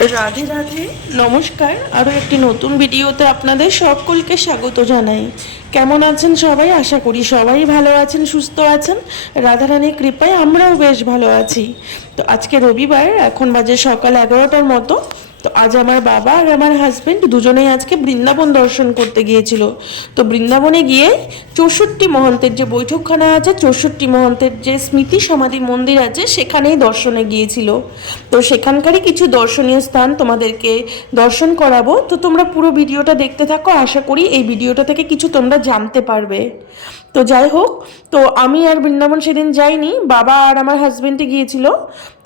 রাধে রাধে, নমস্কার। আরও একটি নতুন ভিডিওতে আপনাদের সকলকে স্বাগত জানাই। কেমন আছেন সবাই? আশা করি সবাই ভালো আছেন, সুস্থ আছেন। রাধারানীর কৃপায় আমরাও বেশ ভালো আছি। তো আজকে রবিবার, এখন বাজে সকাল এগারোটার মতো। তো আজ আমার বাবা আর আমার হাজব্যান্ড দুজনেই আজকে বৃন্দাবন দর্শন করতে গিয়েছিল। তো বৃন্দাবনে গিয়ে চৌষট্টি মহন্তের যে বৈঠকখানা আছে, চৌষট্টি মহন্তের যে স্মৃতি সমাধি মন্দির আছে, সেখানেই দর্শনে গিয়েছিল। তো সেখানকারই কিছু দর্শনীয় স্থান তোমাদেরকে দর্শন করাবো। তো তোমরা পুরো ভিডিওটা দেখতে থাকো। আশা করি এই ভিডিওটা থেকে কিছু তোমরা জানতে পারবে। তো যাই হোক, তো আমি আর বৃন্দাবন সেদিন যাইনি, বাবা আর আমার হাজব্যান্ডে গিয়েছিল,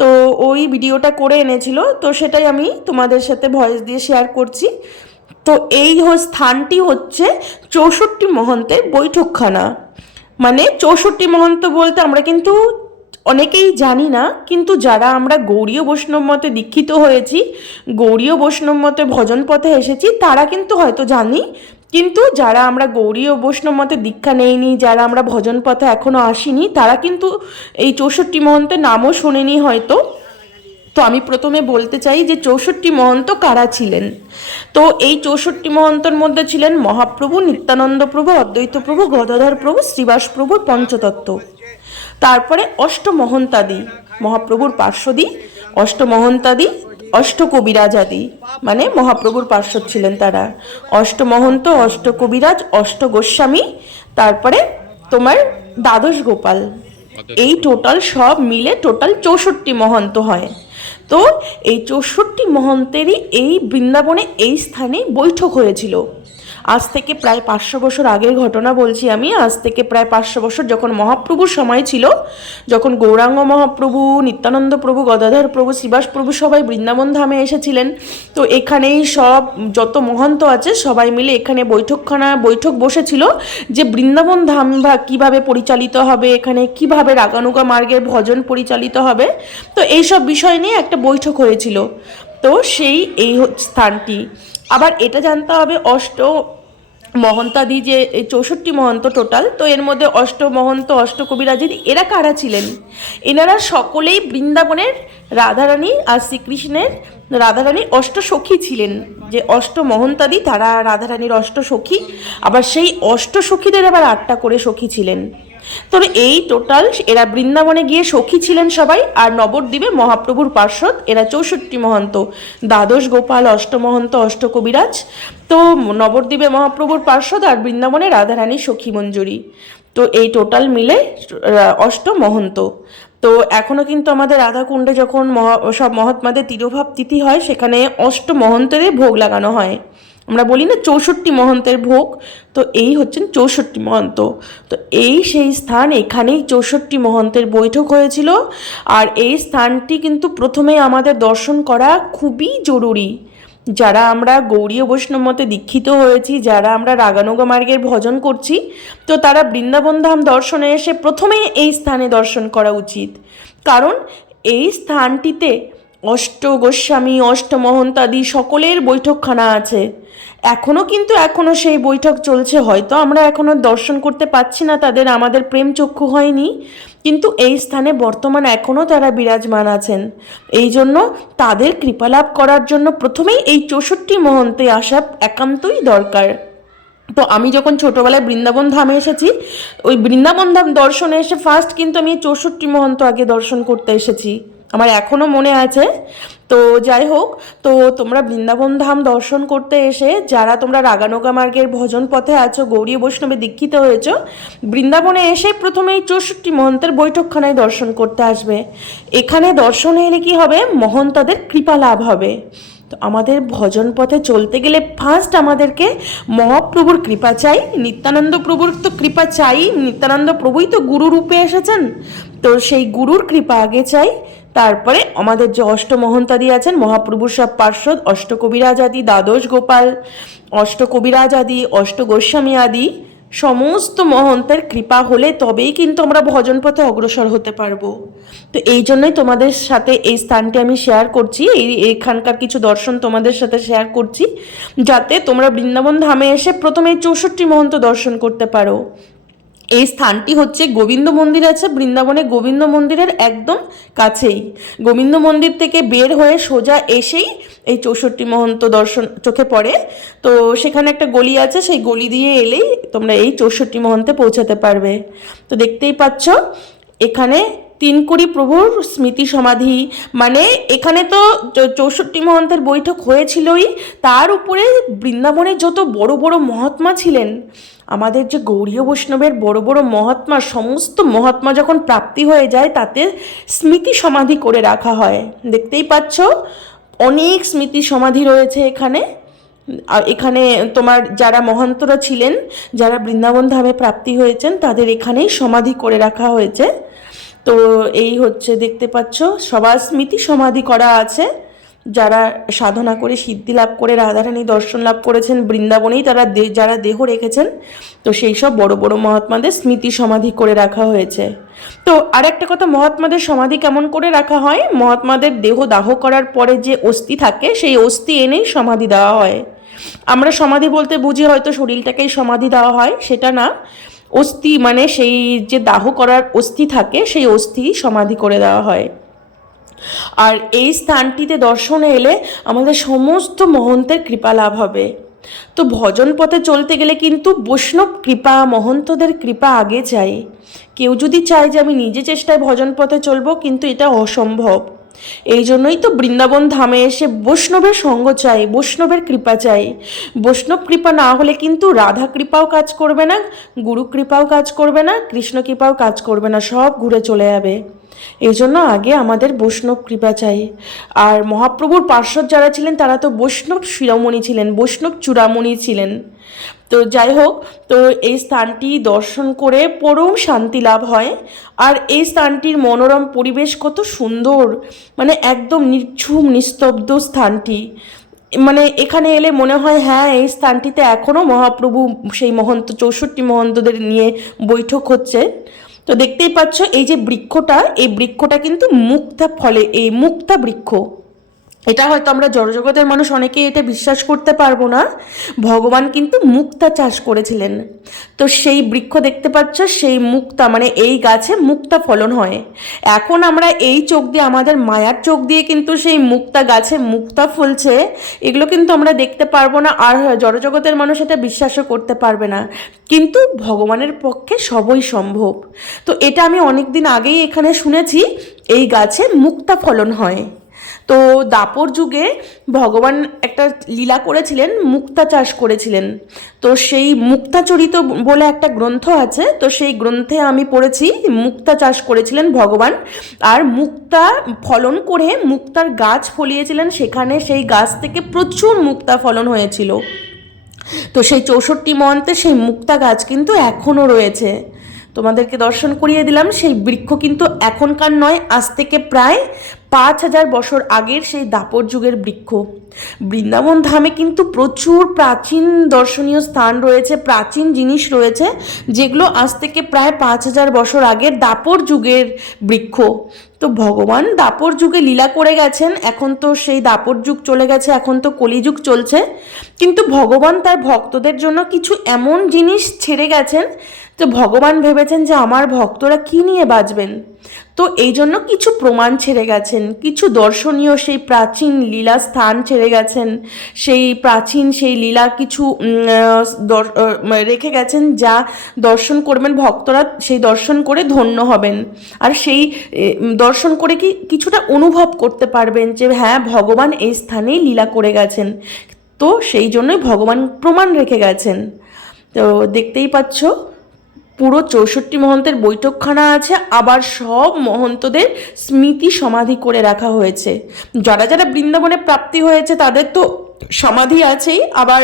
তো ওই ভিডিওটা করে এনেছিল, তো সেটাই আমি তোমাদের সাথে ভয়েস দিয়ে শেয়ার করছি। তো এই স্থানটি হচ্ছে চৌষট্টি মহন্তের বৈঠকখানা। মানে চৌষট্টি মহন্ত বলতে আমরা কিন্তু অনেকেই জানি না, কিন্তু যারা আমরা গৌরীয় বৈষ্ণব মতে দীক্ষিত হয়েছি, গৌরীয় বৈষ্ণব মতে ভজন পথে এসেছি, তারা কিন্তু হয়তো জানি কিন্তু যারা আমরা গৌরী ও বৈষ্ণব মতে দীক্ষা নেইনি, যারা আমরা ভজন পথে এখনও আসিনি, তারা কিন্তু এই চৌষট্টি মহন্তের নামও শোনেনি হয়তো। তো আমি প্রথমে বলতে চাই যে চৌষট্টি মহন্ত কারা ছিলেন? তো এই চৌষট্টি মহন্তর মধ্যে ছিলেন মহাপ্রভু, নিত্যানন্দ প্রভু, অদ্বৈত প্রভু, গদাধর প্রভু, শ্রীবাস প্রভুর পঞ্চতত্ত্ব। তারপরে অষ্টমহন্তাদি, মহাপ্রভুর পার্শ্বদি, অষ্টমহন্তাদি অষ্টকবিরাজাদি মানে মহাপ্রভুর পার্শ্বদ ছিলেন তারা। অষ্টমহন্ত, অষ্টকবিরাজ, অষ্টগোস্বামী, তারপরে তোমার দ্বাদশ গোপাল। এই টোটাল সব মিলে টোটাল চৌষট্টি মহন্ত হয়। তো এই চৌষট্টি মহন্তেরই এই বৃন্দাবনে এই স্থানে বৈঠক হয়েছিল। আজ থেকে প্রায় পাঁচশো বছর আগের ঘটনা বলছি আমি। আজ থেকে প্রায় পাঁচশো বছর যখন মহাপ্রভুর সময় ছিল, যখন গৌরাঙ্গ মহাপ্রভু, নিত্যানন্দ প্রভু, গদাধর প্রভু, শিবাস প্রভু সবাই বৃন্দাবন ধামে এসেছিলেন। তো এখানেই সব যত মহন্ত আছে সবাই মিলে এখানে বৈঠকখানা, বৈঠক বসেছিল যে বৃন্দাবন ধাম বা কীভাবে পরিচালিত হবে, এখানে কীভাবে রাগানুগা মার্গের ভজন পরিচালিত হবে। তো এইসব বিষয় নিয়ে একটা বৈঠক হয়েছিল। তো সেই এই স্থানটি। আবার এটা জানতে হবে অষ্ট মহন্তাদি যে চৌষট্টি মহন্ত টোটাল তো এর মধ্যে অষ্ট মহন্ত, অষ্ট কবিরাজি এরা কারা ছিলেন? এনারা সকলেই বৃন্দাবনের রাধারানী আর শ্রীকৃষ্ণের রাধারানীর অষ্ট সখী ছিলেন। যে অষ্ট মহন্তাদি তারা রাধারানীর অষ্ট সখী, আবার সেই অষ্ট সখীদের আবার আটটা করে সখী ছিলেন। তো এই টোটাল এরা বৃন্দাবনে গিয়ে সখী ছিলেন সবাই, আর নবদ্বীপে মহাপ্রভুর পার্শ্বদ এরা চৌষট্টি মহন্ত, দ্বাদশ গোপাল অষ্টমহন্ত অষ্টকবিরাজ তো নবদ্বীপে মহাপ্রভুর পার্শ্বদ আর বৃন্দাবনে রাধারানী সখী মঞ্জুরি। তো এই টোটাল মিলে অষ্টমহন্ত তো এখনও কিন্তু আমাদের রাধাকুণ্ডে যখন মহা, সব মহাত্মাদের তিরোভাব তিথি হয়, সেখানে অষ্টমহন্তেরই ভোগ লাগানো হয়। আমরা বলি না চৌষট্টি মহন্তের ভোগ, তো এই হচ্ছেন চৌষট্টি মহন্ত। তো এই সেই স্থান, এখানেই চৌষট্টি মহন্তের বৈঠক হয়েছিল। আর এই স্থানটি কিন্তু প্রথমে আমাদের দর্শন করা খুবই জরুরি। যারা আমরা গৌরীয় বৈষ্ণব মতে দীক্ষিত হয়েছি, যারা আমরা রাগানুগা মার্গের ভজন করছি, তো তারা বৃন্দাবন ধাম দর্শনে এসে প্রথমেই এই স্থানে দর্শন করা উচিত। কারণ এই স্থানটিতে অষ্ট গোস্বামী অষ্টমহন্তাদি সকলের বৈঠকখানা আছে। এখনও কিন্তু এখনও সেই বৈঠক চলছে, হয়তো আমরা এখনও দর্শন করতে পাচ্ছি না তাদের, আমাদের প্রেম চক্ষু হয়নি, কিন্তু এই স্থানে বর্তমান এখনও তারা বিরাজমান আছেন। এই জন্য তাদের কৃপালাভ করার জন্য প্রথমেই এই চৌষট্টি মহন্তে আসা একান্তই দরকার। তো আমি যখন ছোটোবেলায় বৃন্দাবন ধামে এসেছি, ওই বৃন্দাবন ধাম দর্শনে এসে ফার্স্ট কিন্তু আমি চৌষট্টি মহন্ত আগে দর্শন করতে এসেছি। আমার এখনও মনে আছে। তো যাই হোক, তো তোমরা বৃন্দাবন ধাম দর্শন করতে এসে, যারা তোমরা রাগানোগা মার্গের ভজন পথে আছো, গৌরী বৈষ্ণবে দীক্ষিত হয়েছ, বৃন্দাবনে এসে প্রথমে এই চৌষট্টি মহন্তের বৈঠকখানায় দর্শন করতে আসবে। এখানে দর্শনে এলে কি হবে? মহন্তদের কৃপা লাভ হবে। তো আমাদের ভজন পথে চলতে গেলে ফার্স্ট আমাদেরকে মহাপ্রভুর কৃপা চাই, নিত্যানন্দ প্রভুর তো কৃপা চাই, নিত্যানন্দ প্রভুই তো গুরু রূপে এসেছেন। তো সেই গুরুর কৃপা আগে চাই তারপরে আমাদের যে অষ্টমহন্তাদি আছেন মহাপ্রভুর সব পার্শ্বদ অষ্টকবিরাজ আদি দ্বাদশ গোপাল অষ্টকবিরাজ আদি অষ্টগোস্বামী আদি সমস্ত মহন্তের কৃপা হলে তবেই কিন্তু আমরা ভজন পথে অগ্রসর হতে পারব। তো এই জন্যই তোমাদের সাথে এই স্থানটি আমি শেয়ার করছি, এই এখানকার কিছু দর্শন তোমাদের সাথে শেয়ার করছি, যাতে তোমরা বৃন্দাবন ধামে এসে প্রথমে চৌষট্টি মহন্ত দর্শন করতে পারো। এই স্থানটি হচ্ছে গোবিন্দ মন্দির আছে, বৃন্দাবনে গোবিন্দ মন্দিরের একদম কাছেই। গোবিন্দ মন্দির থেকে বের হয়ে সোজা এসেই এই চৌষট্টি মহন্ত দর্শন চোখে পড়ে। তো সেখানে একটা গলি আছে, সেই গলি দিয়ে এলেই তোমরা এই চৌষট্টি মহন্তে পৌঁছাতে পারবে। তো দেখতেই পাচ্ছ, এখানে তিনকুড়ি প্রভুর স্মৃতি সমাধি। মানে এখানে তো চৌষট্টি মহন্তের বৈঠক হয়েছিলই, তার উপরে বৃন্দাবনের যত বড় বড় মহাত্মা ছিলেন, আমাদের যে গৌরীয় বৈষ্ণবের বড় বড় মহাত্মা, সমস্ত মহাত্মা যখন প্রাপ্তি হয়ে যায়, তাতে স্মৃতি সমাধি করে রাখা হয়। দেখতেই পাচ্ছ, অনেক স্মৃতি সমাধি রয়েছে এখানে। এখানে তোমার যারা মহান্তরা ছিলেন, যারা বৃন্দাবন ধামে প্রাপ্তি হয়েছেন, তাদের এখানেই সমাধি করে রাখা হয়েছে। তো এই হচ্ছে দেখতে পাচ্ছ, সবার স্মৃতি সমাধি করা আছে। যারা সাধনা করে, সিদ্ধি লাভ করে, রাধারানী দর্শন লাভ করেছেন, বৃন্দাবনেই তারা যারা দেহ রেখেছেন, তো সেই সব বড় বড় মহাত্মাদের স্মৃতি সমাধি করে রাখা হয়েছে। তো আর একটা কথা, মহাত্মাদের সমাধি কেমন করে রাখা হয়? মহাত্মাদের দেহ দাহ করার পরে যে অস্থি থাকে, সেই অস্থি এনেই সমাধি দেওয়া হয়। আমরা সমাধি বলতে বুঝি হয়তো শরীরটাকেই সমাধি দেওয়া হয়, সেটা না। অস্থি মানে সেই যে দাহ করার অস্থি থাকে, সেই অস্থি সমাধি করে দেওয়া হয়। আর এই স্থানটিতে দর্শনে এলে আমাদের সমস্ত মহন্তের কৃপা লাভ হবে। তো ভজন পথে চলতে গেলে কিন্তু বৈষ্ণব কৃপা, মহন্তদের কৃপা আগে চাই। কেউ যদি চায় যে আমি নিজে চেষ্টায় ভজন পথে চলবো, কিন্তু এটা অসম্ভব। এই জন্যই তো বৃন্দাবন ধামে এসে বৈষ্ণবের সঙ্গ চাই, বৈষ্ণবের কৃপা চাই। বৈষ্ণব কৃপা না হলে কিন্তু রাধা কৃপাও কাজ করবে না, গুরু কৃপাও কাজ করবে না, কৃষ্ণ কৃপাও কাজ করবে না, সব ঘুরে চলে যাবে। এই জন্য আগে আমাদের বৈষ্ণব কৃপা চাই। আর মহাপ্রভুর পার্শ্বদ যারা ছিলেন তারা তো বৈষ্ণব শিরোমণি ছিলেন, বৈষ্ণব চূড়ামণি ছিলেন। তো যাই হোক, তো এই স্থানটি দর্শন করে পরম শান্তি লাভ হয়। আর এই স্থানটির মনোরম পরিবেশ কত সুন্দর মানে একদম নির্ঝুম নিস্তব্ধ স্থানটি। মানে এখানে এলে মনে হয় হ্যাঁ এই স্থানটিতে এখনও মহাপ্রভু সেই মহন্ত, চৌষট্টি মহন্তদের নিয়ে বৈঠক হচ্ছে। তো দেখতেই পাচ্ছ, এই যে বৃক্ষটা, এই বৃক্ষটা কিন্তু মুক্তা ফলে, এই মুক্তা বৃক্ষ। এটা হয়তো আমরা জড়জগতের মানুষ অনেকেই এটা বিশ্বাস করতে পারব না। ভগবান কিন্তু মুক্তা চাষ করেছিলেন। তো সেই বৃক্ষ দেখতে পাচ্ছ, সেই মুক্তা মানে এই গাছে মুক্তা ফলন হয়। এখন আমরা এই চোখ দিয়ে, আমাদের মায়ার চোখ দিয়ে কিন্তু সেই মুক্তা গাছে মুক্তা ফুলছে। এগুলো কিন্তু আমরা দেখতে পারব না, আর জড়জগতের মানুষ এটা বিশ্বাসও করতে পারবে না। কিন্তু ভগবানের পক্ষে সবই সম্ভব। তো এটা আমি অনেক দিন আগেই এখানে শুনেছি, এই গাছে মুক্তা ফলন হয়। তো দাপর যুগে ভগবান একটা লীলা করেছিলেন, মুক্তা চাষ করেছিলেন। তো সেই মুক্তাচরিত বলে একটা গ্রন্থ আছে, তো সেই গ্রন্থে আমি পড়েছি, মুক্তা চাষ করেছিলেন ভগবান। আর মুক্তা ফলন করে মুক্তার গাছ ফলিয়েছিলেন, সেখানে সেই গাছ থেকে প্রচুর মুক্তা ফলন হয়েছিল। তো সেই চৌষট্টি মন্তে সেই মুক্তা গাছ কিন্তু এখনও রয়েছে। তোমাদেরকে দর্শন করিয়ে দিলাম, সেই বৃক্ষ কিন্তু এখনকার নয়, আজ থেকে প্রায় পাঁচ হাজার বছর আগের সেই দাপর যুগের বৃক্ষ। বৃন্দাবন ধামে কিন্তু প্রচুর প্রাচীন দর্শনীয় স্থান রয়েছে, প্রাচীন জিনিস রয়েছে, যেগুলো আজ থেকে প্রায় পাঁচ হাজার বছর আগের দাপর যুগের বৃক্ষ। তো ভগবান দাপর যুগে লীলা করে গেছেন, এখন তো সেই দাপর যুগ চলে গেছে, এখন তো কলিযুগ চলছে। কিন্তু ভগবান তার ভক্তদের জন্য কিছু এমন জিনিস ছেড়ে গেছেন তো ভগবান ভেবেছেন যে আমার ভক্তরা কি নিয়ে বাঁচবেন তো এই জন্য কিছু প্রমাণ ছেড়ে গেছেন, কিছু দর্শনীয় সেই প্রাচীন লীলা স্থান ছেড়ে গেছেন, সেই প্রাচীন সেই লীলা কিছু রেখে গেছেন যা দর্শন করবেন, ভক্তরা সেই দর্শন করে ধন্য হবেন। আর সেই দর্শন করে কি কিছুটা অনুভব করতে পারবেন যে হ্যাঁ ভগবান এই স্থানেই লীলা করে গেছেন। তো সেই জন্যই ভগবান প্রমাণ রেখে গেছেন। তো দেখতেই পাচ্ছ পুরো চৌষট্টি মহন্তের বৈঠকখানা আছে, আবার সব মহন্তদের স্মৃতি সমাধি করে রাখা হয়েছে। যারা যারা বৃন্দাবনে প্রাপ্তি হয়েছে, তাদের তো সমাধি আছেই। আবার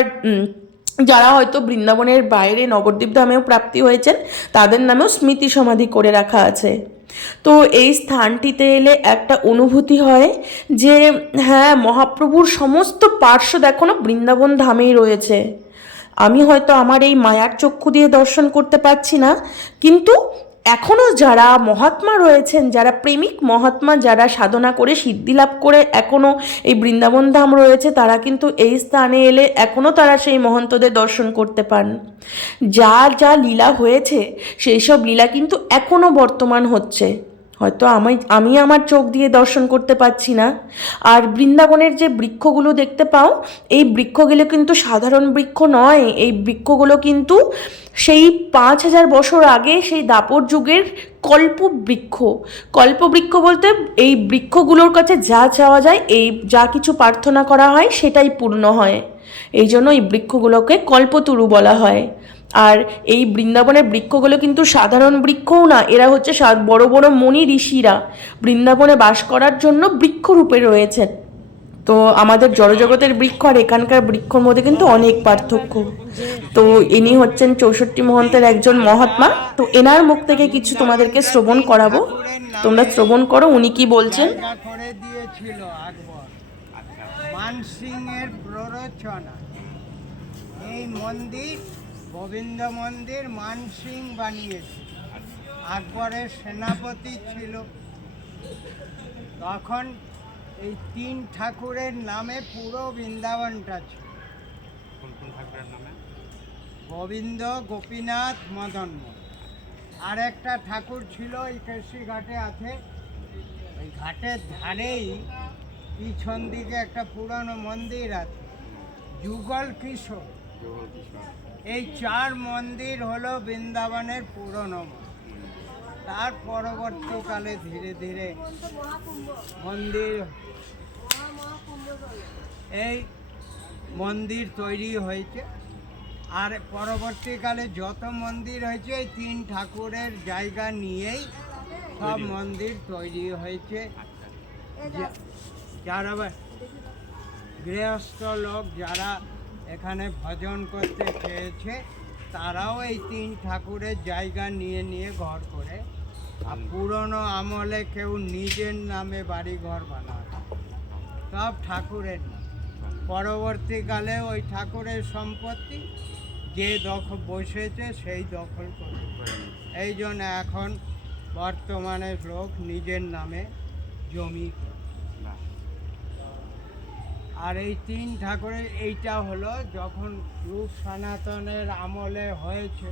যারা হয়তো বৃন্দাবনের বাইরে নবদ্বীপ ধামেও প্রাপ্তি হয়েছেন, তাদের নামেও স্মৃতি সমাধি করে রাখা আছে। তো এই স্থানটিতে এলে একটা অনুভূতি হয় যে হ্যাঁ মহাপ্রভুর সমস্ত পার্শ্বদ এখনও বৃন্দাবন ধামেই রয়েছে। আমি হয়তো আমার এই মায়ার চক্ষু দিয়ে দর্শন করতে পারছি না। কিন্তু এখনও যারা মহাত্মা রয়েছেন, যারা প্রেমিক মহাত্মা, যারা সাধনা করে সিদ্ধি লাভ করে এখনও এই বৃন্দাবন ধাম রয়েছে, তারা কিন্তু এই স্থানে এলে এখনও তারা সেই মহন্তদের দর্শন করতে পান। যা যা লীলা হয়েছে, সেই সব লীলা কিন্তু এখনও বর্তমান হচ্ছে। হয়তো আমি আমি আমার চোখ দিয়ে দর্শন করতে পারছি না। আর বৃন্দাবনের যে বৃক্ষগুলো দেখতে পাও, এই বৃক্ষগুলো কিন্তু সাধারণ বৃক্ষ নয়। এই বৃক্ষগুলো কিন্তু সেই পাঁচ হাজার বছর আগে সেই দাপর যুগের কল্প বৃক্ষ কল্প বৃক্ষ বলতে এই বৃক্ষগুলোর কাছে যা চাওয়া যায়, এই যা কিছু প্রার্থনা করা হয়, সেটাই পূর্ণ হয়। এই জন্য এই বৃক্ষগুলোকে কল্পতরু বলা হয়। আর এই বৃন্দাবনের বৃক্ষগুলো কিন্তু সাধারণ বৃক্ষও না, এরা হচ্ছে বড় বড় মণি ঋষিরা বৃন্দাবনে বাস করার জন্য বৃক্ষরূপে রয়েছেন। তো আমাদের জড়জগতের বৃক্ষ আর এখানকার বৃক্ষর মধ্যে কিন্তু অনেক পার্থক্য। তো ইনি হচ্ছেন চৌষট্টি মহন্তের একজন মহাত্মা। তো এনার মুখ থেকে কিছু তোমাদেরকে শ্রবণ করাবো। তোমরা শ্রবণ করো, উনি কি বলছেন? জায়গা করে দিয়েছিল আকবর মানসিং এর প্ররোচনা। এই মন্দির গোবিন্দ মন্দির মানসিং বানিয়েছে। আকবরের সেনাপতি ছিল। তখন এই তিন ঠাকুরের নামে পুরো বৃন্দাবনটা ছিল। গোবিন্দ গোপীনাথ মদন আর একটা ঠাকুর ছিল এই কেশি ঘাটে আছে। ওই ঘাটের ধারেই পিছন দিকে একটা পুরনো মন্দির আছে। যুগল কিশোর। জগল কিশোর। এই চার মন্দির হলো বৃন্দাবনের পুরনো মন্দির। তার পরবর্তীকালে ধীরে ধীরে মন্দির এই মন্দির তৈরি হয়েছে। আর পরবর্তীকালে যত মন্দির হয়েছে এই তিন ঠাকুরের জায়গা নিয়েই সব মন্দির তৈরি হয়েছে। যা- যারা গৃহস্থ লোক যারা এখানে ভজন করতে চেয়েছে। তারাও এই তিন ঠাকুরের জায়গা নিয়ে নিয়ে ঘর করে। আর পুরনো আমলে কেউ নিজের নামে বাড়ি ঘর বানায়। সব ঠাকুরের নাম। পরবর্তীকালে ওই ঠাকুরের সম্পত্তি যে দখল বসেছে সেই দখল করে। এই জন্য এখন বর্তমানে লোক নিজের নামে জমি। আর এই তিন ঠাকুরের এইটা হলো যখন রূপ সনাতনের আমলে হয়েছে,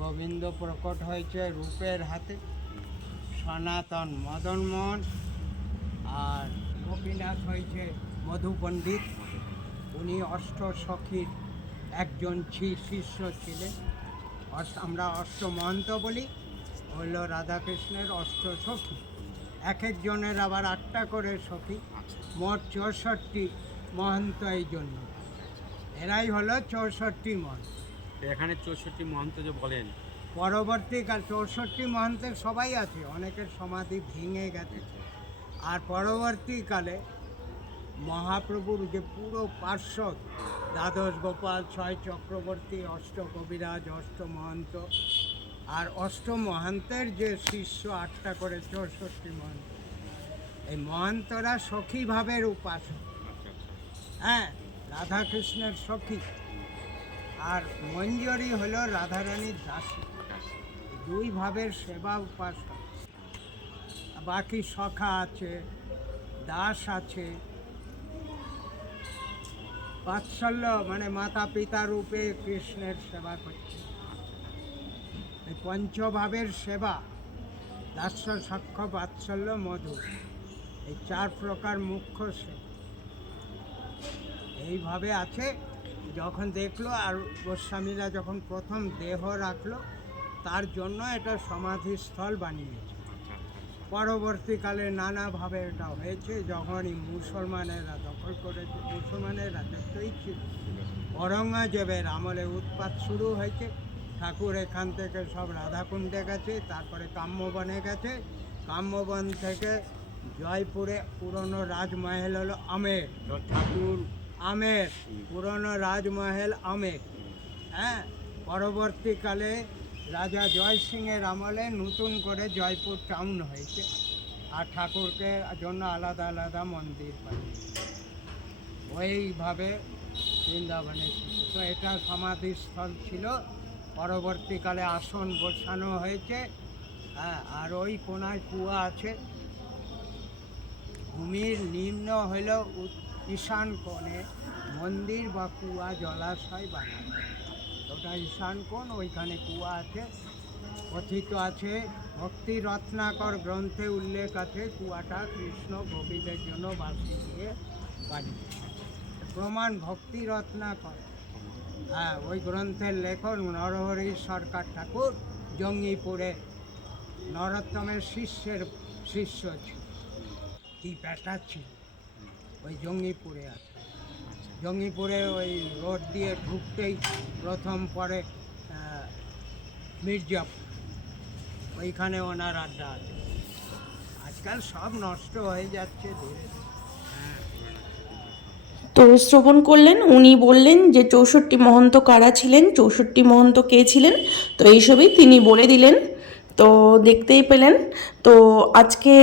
গোবিন্দ প্রকট হয়েছে রূপের হাতে, সনাতন মদনমোহন আর গোপীনাথ হয়েছে মধু পণ্ডিত। উনি অষ্ট সখীর একজন শিষ্য ছিলেন। আমরা অষ্ট মহন্ত বলি, হলো রাধাকৃষ্ণের অষ্ট সখী। এক একজনের আবার আটটা করে সখী। আচ্ছা। মোট চৌষট্টি মহন্ত এই জন্য। এরাই হলো চৌষট্টি মহন্ত। এখানে চৌষট্টি মহন্ত যে বলেন। পরবর্তীকাল চৌষট্টি মহন্তের সবাই আছে অনেকের সমাধি ভেঙে গেছে। আর পরবর্তীকালে মহাপ্রভুর যে পুরো পার্শ্বদ দ্বাদশ গোপাল ছয় চক্রবর্তী অষ্ট কবিরাজ অষ্ট মহন্ত আর অষ্ট মহান্তের যে শিষ্য আটটা করে চৌষট্টি মহন্ত। এই মহান্তরা সখী ভাবের উপাসক। হ্যাঁ রাধাকৃষ্ণের সখী। আর মঞ্জরি হলো রাধারানীর দাসী। দুই ভাবের সেবা উপাসনা বাকি সখা আছে, দাস আছে। বাৎসল্য মানে মাতা পিতা রূপে কৃষ্ণের সেবা করছে। পঞ্চভাবের সেবা, দাস্য সাক্ষ্য বাৎসল্য, মধু, এই চার প্রকার মুখ্য এইভাবে আছে, যখন দেখল আর গোস্বামীরা যখন প্রথম দেহ রাখল, তার জন্য এটা সমাধিস্থল বানিয়েছে। পরবর্তীকালে নানাভাবে এটা হয়েছে, যখনই মুসলমানেরা দখল করেছে, মুসলমানেরা দেখতেই ছিল। ঔরঙ্গজেবের আমলে উৎপাত শুরু হয়েছে। ঠাকুর এখান থেকে সব রাধাকুণ্ডে গেছে তারপরে কাম্যবনে গেছে। কাম্যবন থেকে জয়পুরে পুরনো রাজমহল হলো আমের। ঠাকুর। আমের পুরনো রাজমহল আমের। হ্যাঁ পরবর্তীকালে রাজা জয় সিংয়ের আমলে নতুন করে জয়পুর টাউন হয়েছে। আর ঠাকুরকে জন্য আলাদা আলাদা মন্দির বানিয়েছে। ওইভাবে বৃন্দাবনে ছিল। তো এটা সমাধিস্থল ছিল। পরবর্তীকালে আসন বসানো হয়েছে। হ্যাঁ আর ওই কোনায় কুয়া আছে। ভূমির নিম্ন হইল ঈশান কোণে মন্দির বা কুয়া জলাশয় বানানো। ওটা ঈশান কোণ, ওইখানে কুয়া আছে। কথিত আছে, ভক্তি রত্নাকর গ্রন্থে উল্লেখ আছে, কুয়াটা কৃষ্ণ গোপীদের জন্য বাসি দিয়ে বানিয়েছে। প্রমাণ ভক্তি রত্নাকর। হ্যাঁ ওই গ্রন্থের লেখন নরহরি সরকার ঠাকুর, জঙ্গিপুরে নরোত্তমের শিষ্যের শিষ্য ছিল। কি ব্যাটা ছিল? ওই জঙ্গিপুরে আছে। জঙ্গিপুরে ওই রোড দিয়ে ঢুকতেই প্রথম পরে মির্জাপুর। ওইখানে ওনার আড্ডা আছে। আজকাল সব নষ্ট হয়ে যাচ্ছে ধীরে ধীরে। তো শ্রবণ করলেন, উনি বললেন যে, চৌষট্টি মহন্ত কারা ছিলেন? চৌষট্টি মহন্ত কে ছিলেন? তো এইসবই তিনি বলে দিলেন। তো দেখতেই পেলেন। তো আজকে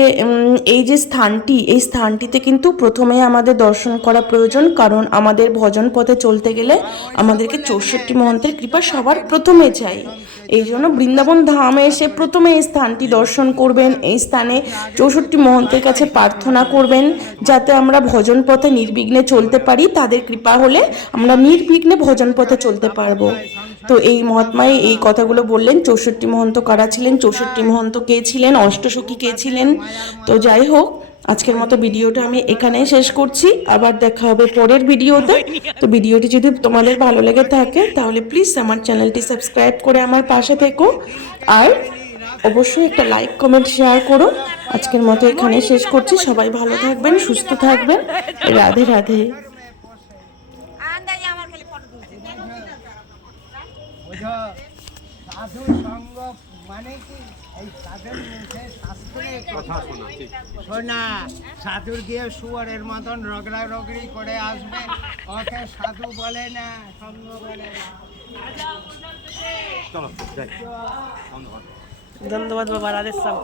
এই যে স্থানটি, এই স্থানটিতে কিন্তু প্রথমে আমাদের দর্শন করা প্রয়োজন, কারণ আমাদের ভজন পথে চলতে গেলে আমাদেরকে চৌষট্টি মহন্তের কৃপা সবার প্রথমে চাই। এই জন্য বৃন্দাবন ধামে এসে প্রথমে এই স্থানটি দর্শন করবেন, এই স্থানে চৌষট্টি মহন্তের কাছে প্রার্থনা করবেন, যাতে আমরা ভজন পথে নির্বিঘ্নে চলতে পারি, তাদের কৃপা হলে আমরা নির্বিঘ্নে ভজন পথে চলতে পারব। তো এই মহাত্মাই এই কথাগুলো বললেন, চৌষট্টি মহন্ত কারা ছিলেন? চৌষট্টি মহন্ত কে ছিলেন? অষ্টসখী কে ছিলেন? তো যাই হোক, আজকের মতো ভিডিওটা আমি এখানেই শেষ করছি। আবার দেখা হবে পরের ভিডিওতে। তো ভিডিওটি যদি তোমাদের ভালো লেগে থাকে, তাহলে প্লিজ আমার চ্যানেলটি সাবস্ক্রাইব করে আমার পাশে থেকো। আর অবশ্যই একটা লাইক কমেন্ট শেয়ার করো। আজকের মতো এখানে শেষ করছি। সবাই ভালো থাকবেন, সুস্থ থাকবেন। রাধে রাধে আন্দাজে আমার খালি ফটো তুলছে বোঝো সাধু সঙ্গ মানে কি এই সাধুর মুখে শাস্ত্রে কথা শোনা শোনা সাধুর গিয়ে শুয়ারের মতন রগড়া রগড়ি করে আসবে। ওকে সাধু বলে না সঙ্গ বলে না। চলো। ধন্যবাদ বাবা রাধেশ্যাম।